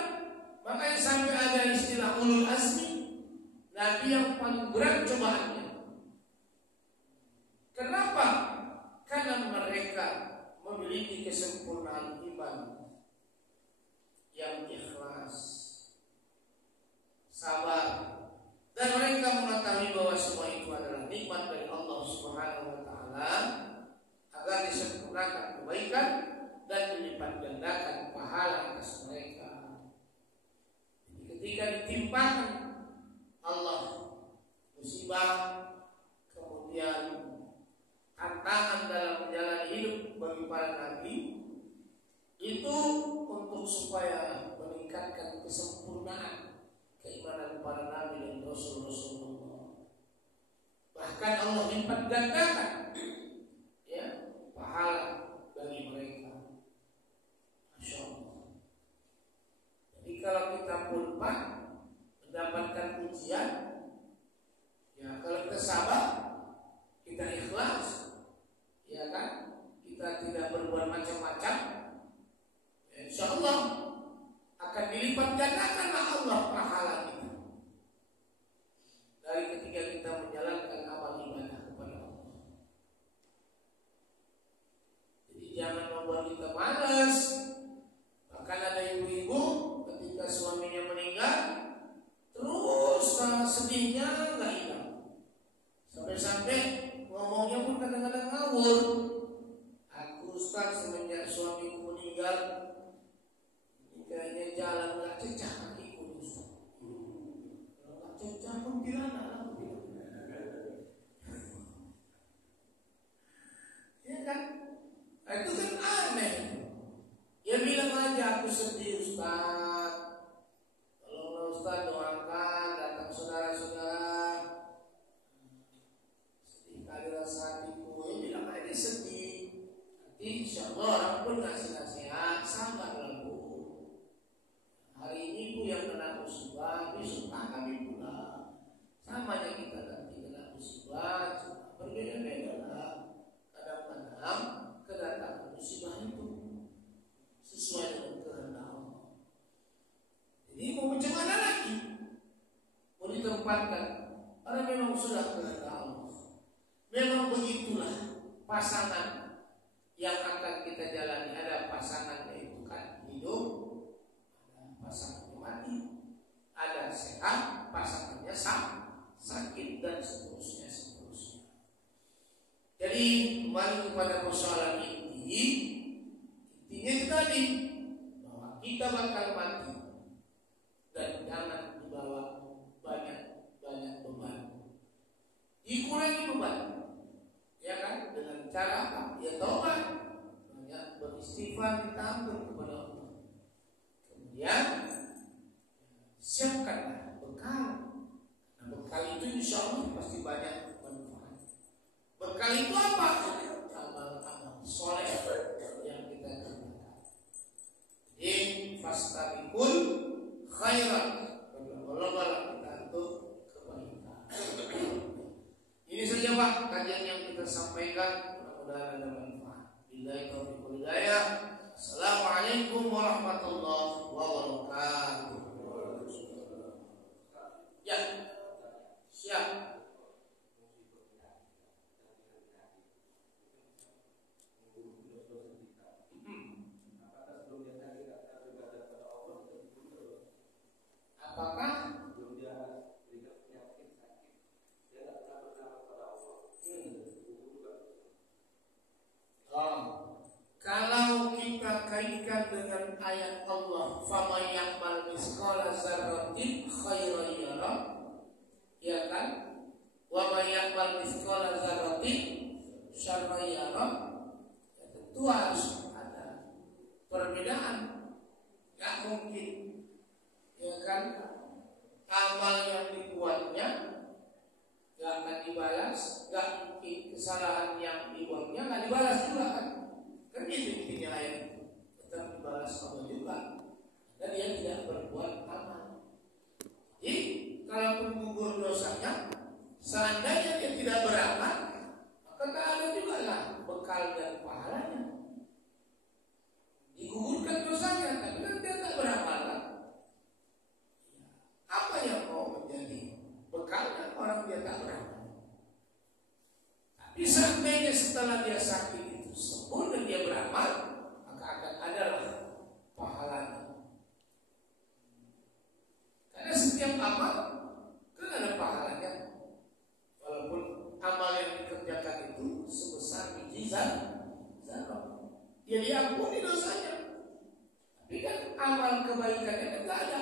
Makanya sampai ada istilah ulul azmi, nabi yang paling berat cobaannya. Kenapa? Karena mereka memiliki kesempurnaan iman yang ikhlas, sabar, dan mereka mengetahui bahwa semua itu adalah nikmat dari Allah Subhanahu wa taala agar disempurnakan kebaikan dan dilipat gandakan pahala atas mereka. Ketika ditimpakan Allah musibah, kemudian tantangan dalam menjalani hidup bagi para nabi itu untuk supaya meningkatkan kesempurnaan keimanan para nabi dan rasul-rasulullah. Bahkan Allah lipat gandakan ya pahala bagi mereka. Masya Allah. Jadi kalau kita pulpa mendapatkan ujian, ya kalau kita sabar, kita ikhlas, ya kan, kita tidak berbuat macam-macam, insya Allah akan dilipat gandakanlah Allah pahala kita dari ketika kita menjalankan amal ibadah kepada Allah. Jadi jangan membuat kita malas. Bahkan ada ibu-ibu ketika suaminya meninggal terus sedihnya nggak hilang, sampai-sampai ngomongnya pun kadang-kadang ngawur. Aku Ustaz semenjak suamiku meninggal kayaknya jalan nggak cecah kakiku Ustaz. Kalau nggak cecah pun gimana lah. Ya kan? Nah, itu kan aneh. Ya bilang aja aku sedih Ustaz. Kalau Ustaz doakan datang saudara-saudara. Hatiku, ya bilang aja sedih. Nanti insya Allah orang pun ngasih nasihat, sabarlah bu. Hari ini bu yang kena musibah, besok kami pula. Sama aja kita nanti kena musibah, berbeda-beda lah. Kadang-kadang kedatangan musibah itu sesuai dengan kehendak Allah. Jadi mau macam mana lagi? Mau ditempatkan? Karena memang sudah kehendak Allah. Memang begitulah pasangan yang akan kita jalani. Ada pasangan yaitu kan hidup, ada pasangannya mati, ada sehat, pasangannya sakit dan seterusnya. Jadi kembali kepada persoalan intinya itu tadi bahwa kita bakal mati dan jangan dibawa banyak beban, dikurangi beban. Ya kan, dengan cara apa? Ya taubat, banyak beristighfar, minta ampun kepada Allah. Kemudian siapkanlah bekal. Nah, bekal itu insya Allah pasti banyak manfaat. Bekal itu apa? Amal-amal soleh yang kita kerjakan. Jadi fastabiqul khairat, berlomba-lomba kita untuk kebaikan. Ini saja Pak kajian yang kita sampaikan, mudah-mudahan ada manfaat. Billahi taufiq wal hidayah. Assalamualaikum warahmatullahi wabarakatuh. Ya, siap. Apakah kalau kita kaitkan dengan ayat Allah, "Faman ya'mal mithqala dzarratin khairan yarah," ya kan? ya'mal mithqala dzarratin syarran yarah, ya tentu harus ada perbedaan. Nggak mungkin, ya kan, amal yang dibuatnya nggak akan dibalas, nggak mungkin kesalahan yang dibuatnya nggak dibalas juga kan? Kan itu intinya ayat itu, tetap dibalas Allah juga, dan dia tidak berbuat amal. Jadi kalaupun gugur dosanya, seandainya dia tidak beramal, maka tak ada juga lah bekal dan pahalanya. Digugurkan dosanya, tapi kan dia tak beramal kan? Apa yang mau menjadi bekalnya orang dia tak beramal? Tapi seandainya setelah dia sakit itu sembuh dan dia beramal, maka akan adalah pahalanya. Karena setiap amal kan ada pahalanya, walaupun amal yang dikerjakan itu sebesar biji zarah, dia diampuni dosanya. Tapi kan amal kebaikannya kan tidak ada,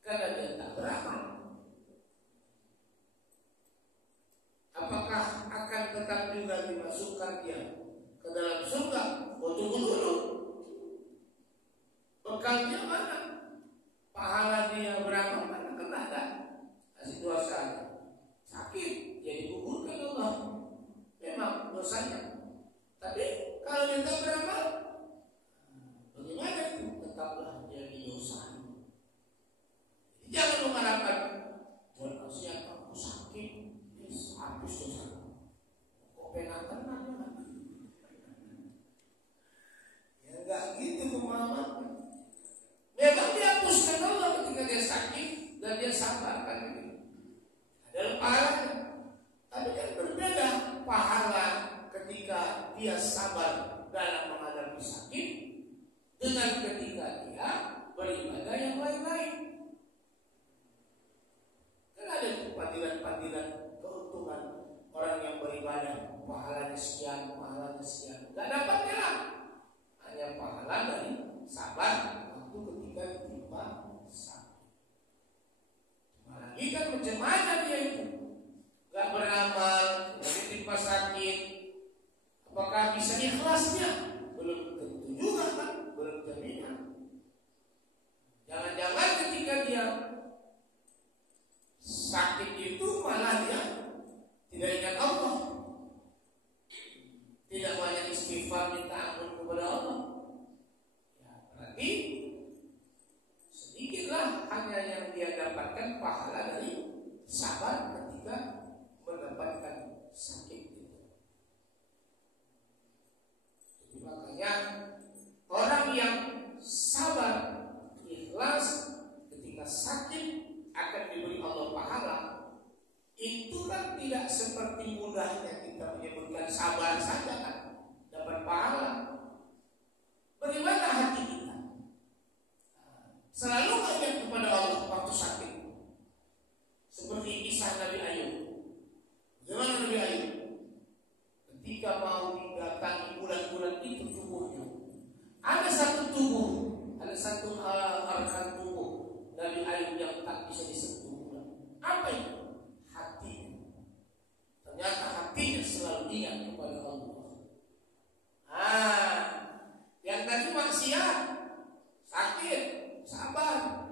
karena dia tak beramal. Apakah akan tetap juga dimasukkan dia ke dalam surga? Tunggu dulu, bekalnya mana? Pahala dia beramal mana? Kan ada. Kasih dosa, sakit, ya digugurkan Allah. Memang dosanya. Tapi kalau dia tak beramal, bagaimana itu? Tetaplah dia dosa. Jangan mengharapkan buat manusia aku sakit, habis dosa. Kok penatan namanya? Ya enggak gitu pemahaman. Memang dihapuskan Allah ketika dia sakit dan dia sabar kan itu. Adalah pahalanya. Tapi kan berbeda pahala ketika dia sabar dalam menghadapi sakit dengan ketika dia beribadah yang lain-lain. Kan ada panggilan-panggilan keuntungan orang yang beribadah, pahalanya sekian, pahalanya sekian. Gak dapatnya lah, hanya pahala dari sabar waktu ketika ditimpa sakit. Apalagi kan macam mana dia itu gak beramal, ditimpa sakit, apakah bisa ikhlasnya? Belum tentu juga kan, belum jaminan. Jangan-jangan ketika dia sakit itu malah dia tidak ingat Allah, tidak banyak istighfar minta ampun kepada Allah. Ya, berarti sedikitlah hanya yang dia dapatkan pahala dari sabar ketika mendapatkan sakit itu. Jadi makanya orang yang sabar, ikhlas ketika sakit akan diberi Allah pahala. Itu kan tidak seperti mudahnya kita menyebutkan sabar saja kan dapat pahala. Bagaimana hati kita? Selalu ingat kepada Allah waktu sakit. Seperti kisah Nabi Ayub. Bagaimana Nabi Ayub? Ketika mau didatangi bulan-bulan itu tubuhnya, ada satu tubuh, ada satu organ tubuh Nabi Ayub yang tak bisa disentuh. Apa itu? Hati. Ternyata hatinya selalu ingat kepada Allah. Yang tadi maksiat, sakit, sabar,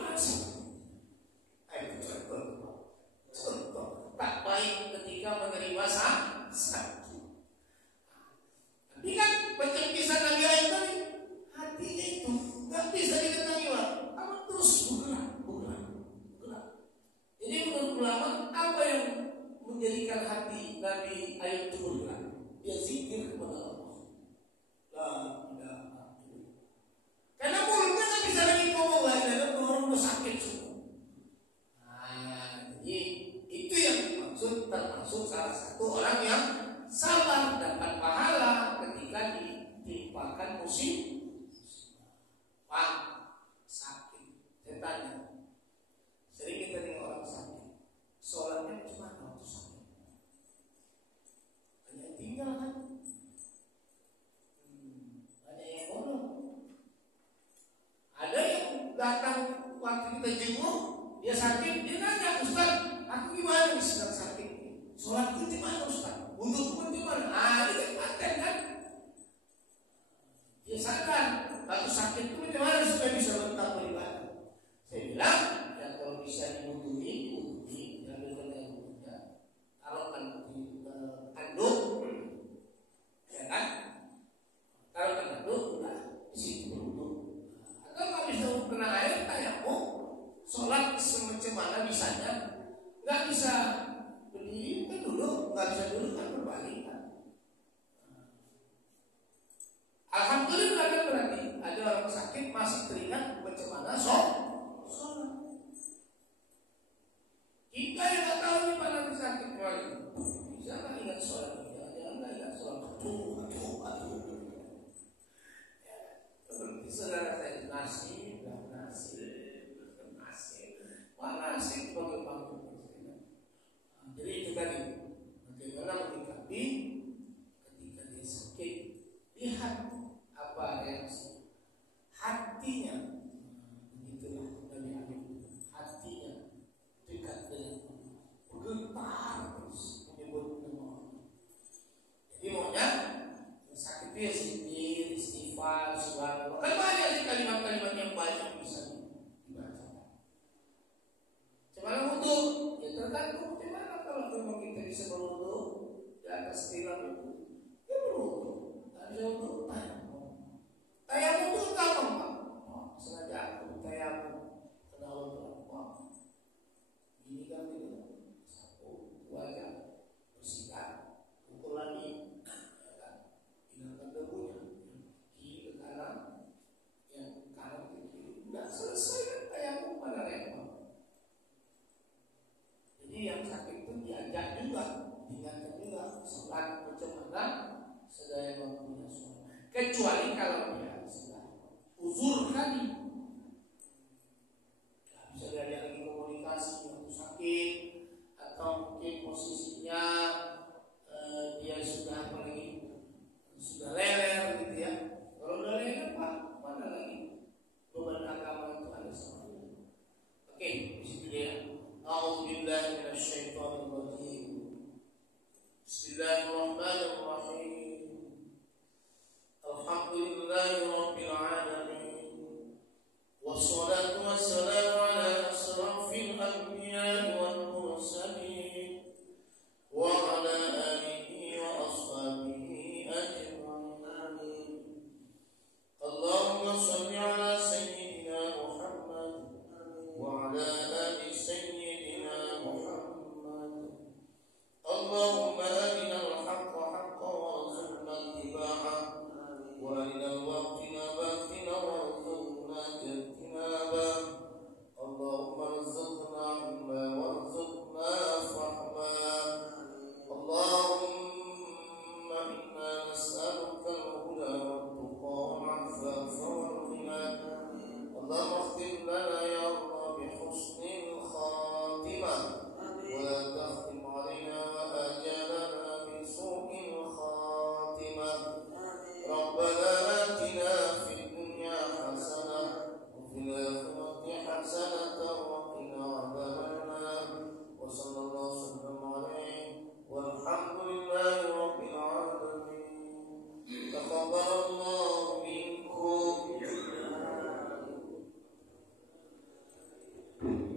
masih. Ayo contoh tak baik ketika menerima sakit. Tapi kan macam kisah Nabi Ayub tadi, hatinya itu nggak bisa diketahui apa terus bergerak. Jadi menurut ulama apa yang menjadikan hati Nabi Ayub itu bergerak? Dia zikir kepada Allah. Karena mulutnya nggak bisa lagi ngomong lagi, karena orang udah sakit semua. Nah, jadi itu yang dimaksud, termasuk salah satu orang yang sabar dapat pahala ketika ditimpakan musibah, sakit. Saya tanya, sering kita dengar orang sakit, sholatnya cuma waktu sakit, hanya tinggal kan? Banyak yang bodoh. Ada yang datang waktu kita jenguk, dia sakit, dia nanya, Ustaz, aku gimana nih sedang sakit? Sholat itu gimana Ustaz? Wudhu pun gimana? Dia paten kan? Dia sadar, waktu sakit itu gimana supaya bisa tetap beribadah? Saya bilang, ya kalau bisa diwudhui, diambilkan air wudhunya, taruhkan di handuk, ya kan? Taruhkan handuk, udah di situ berwudhu. Atau kalau bisa kena air, tayamum, sholat semacam mana bisanya, nggak bisa berdiri kan dulu, nggak bisa dulu kan berbalik kan. Alhamdulillah kan berarti ada orang sakit masih teringat macam mana sholat. Kita yang nggak tahu nih mana sakit kali, bisa nggak ingat sholat? Jangan nggak ingat sholat. Saudara saya nasi, mana sih bagaimana? Jadi itu tadi, bagaimana menyikapi ketika dia sakit, lihat apa reaksi hatinya. Begitulah Nabi Ayub, hatinya dekat dengan Allah, bergetar terus menyebut nama Allah. Jadi maunya sakit dia zikir, istighfar, subhanallah. Kan banyak sih kalimat-kalimat yang banyak bisa dibaca. Cuman untuk ya tergantung gimana. Kalau memang kita bisa berwudu di atas tilam itu, ya berwudu. Tak bisa wudu, tayamum itu gampang Pak. Sengaja aku tayamum karena Allah bilang, ini kan gitu, sapu wajah, bersihkan, ukur lagi, hilangkan debunya, kiri ke kanan, yang kanan ke kiri, udah selesai kan tayamum pada repot. Jadi yang sakit itu diajak juga, diingatkan juga, sholat macam mana sedaya mampunya sholat. Kecuali kalau dia sudah uzur tadi, bisa diajak lagi komunikasi waktu sakit, atau mungkin posisinya dia sudah apalagi sudah leler gitu ya. Kalau udah leler Pak, mana lagi beban agama itu ada sama dia. Oke, di situ dia. A'udzubillahi minasyaitonir rajim. Bismillahirrahmanirrahim. Alhamdulillahirabbil alamin. Wassalatu wassalamu ala asrafil anbiya'i wal mursalin wa ala alihi wa ashabihi ajma'in. Allahumma shalli ala sayyidina Muhammad wa ala ali sayyidina Muhammad. Allahumma arina al-haqqa haqqan warzuqna ittiba'ah wa arina al-batila batila warzuqna ijtinabah. Allahumma arzuqna ilma warzuqna fahma. Allahumma inna nas'aluka al-huda wat-tuqa wal-'afafa wal-ghina. Allahumma ighfir lana ya Allah bi husnil khatimah wa la takhtim 'alaina wa ajalana bi su'il khatimah. Rabbana atina fid dunya hasanah wa fil akhirati hasanah wa qina adzabannar. Wa sallallahu alaihi walhamdulillahi rabbil alamin. Taqabbalallahu minkum. Amin.